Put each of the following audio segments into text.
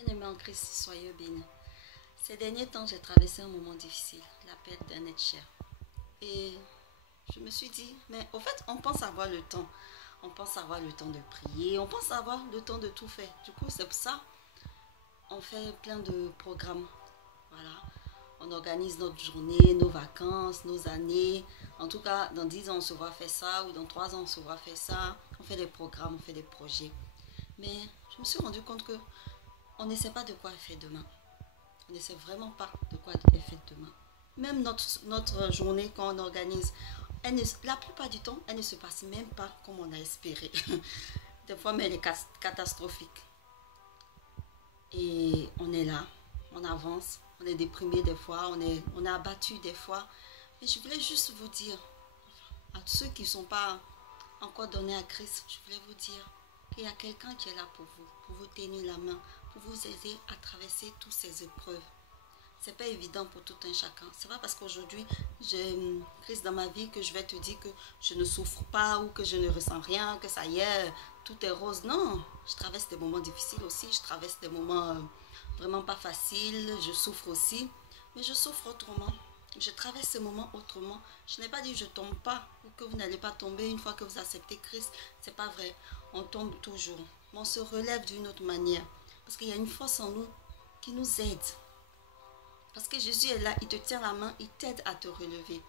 Bien-aimés en Christ, soyez bénis. Ces derniers temps, j'ai traversé un moment difficile, la perte d'un être cher. Et je me suis dit, mais au fait, on pense avoir le temps. On pense avoir le temps de prier, on pense avoir le temps de tout faire. Du coup, c'est pour ça, on fait plein de programmes. Voilà. On organise notre journée, nos vacances, nos années. En tout cas, dans 10 ans, on se voit faire ça, ou dans 3 ans, on se voit faire ça. On fait des programmes, on fait des projets. Mais je me suis rendu compte que on ne sait pas de quoi est fait demain. On ne sait vraiment pas de quoi est fait demain. Même notre journée, quand on organise, la plupart du temps, elle ne se passe même pas comme on a espéré. Des fois, mais elle est catastrophique. Et on est là, on avance, on est déprimé des fois, on est abattu des fois. Mais je voulais juste vous dire, à ceux qui ne sont pas encore donnés à Christ, je voulais vous dire qu'il y a quelqu'un qui est là pour vous tenir la main, pour vous aider à traverser toutes ces épreuves. C'est pas évident pour tout un chacun. C'est pas parce qu'aujourd'hui j'ai Christ dans ma vie que je vais te dire que je ne souffre pas ou que je ne ressens rien, que ça y est, tout est rose. Non, je traverse des moments difficiles aussi, je traverse des moments vraiment pas faciles, je souffre aussi, mais je souffre autrement. Je traverse ces moments autrement. Je n'ai pas dit je tombe pas ou que vous n'allez pas tomber une fois que vous acceptez Christ. C'est pas vrai. On tombe toujours. Mais on se relève d'une autre manière. Parce qu'il y a une force en nous qui nous aide. Parce que Jésus est là, il te tient la main, il t'aide à te relever.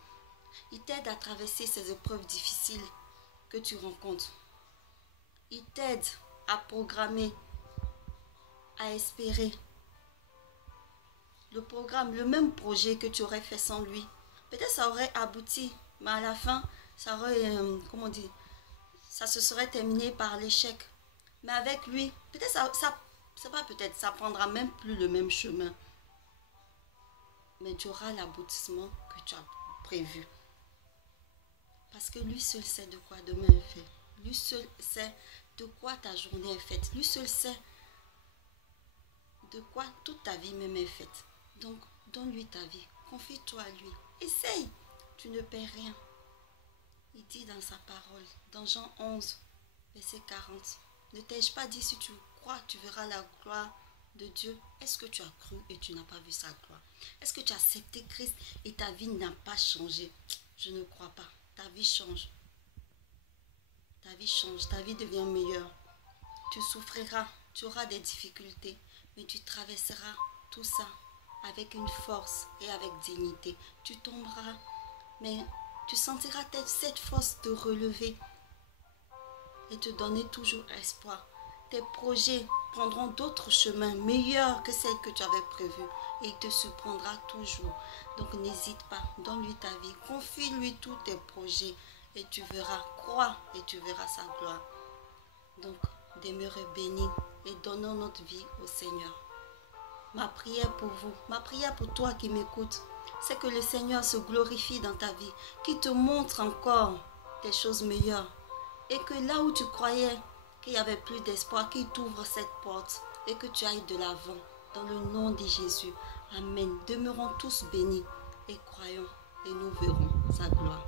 Il t'aide à traverser ces épreuves difficiles que tu rencontres. Il t'aide à programmer, à espérer. Le programme, le même projet que tu aurais fait sans lui, peut-être ça aurait abouti, mais à la fin, ça aurait, comment on dit, ça se serait terminé par l'échec. Mais avec lui, peut-être c'est pas peut-être, ça prendra même plus le même chemin. Mais tu auras l'aboutissement que tu as prévu. Parce que lui seul sait de quoi demain est fait. Lui seul sait de quoi ta journée est faite. Lui seul sait de quoi toute ta vie même est faite. Donc, donne-lui ta vie. Confie-toi à lui. Essaye. Tu ne perds rien. Il dit dans sa parole, dans Jean 11, verset 40, ne t'ai-je pas dit si tu crois, tu verras la gloire de Dieu. Est-ce que tu as cru et tu n'as pas vu sa gloire? Est-ce que tu as accepté Christ et ta vie n'a pas changé? Je ne crois pas. Ta vie change. Ta vie change. Ta vie devient meilleure. Tu souffriras. Tu auras des difficultés. Mais tu traverseras tout ça avec une force et avec dignité. Tu tomberas. Mais tu sentiras cette force te relever et te donner toujours espoir. Tes projets prendront d'autres chemins meilleurs que celles que tu avais prévues et il te surprendra toujours. Donc n'hésite pas, donne-lui ta vie, confie-lui tous tes projets et tu verras, crois et tu verras sa gloire. Donc demeurez bénis et donnons notre vie au Seigneur. Ma prière pour vous, ma prière pour toi qui m'écoutes, c'est que le Seigneur se glorifie dans ta vie, qu'il te montre encore des choses meilleures et que là où tu croyais qu'il n'y avait plus d'espoir, qu'il t'ouvre cette porte et que tu ailles de l'avant. Dans le nom de Jésus. Amen. Demeurons tous bénis et croyons et nous verrons sa gloire.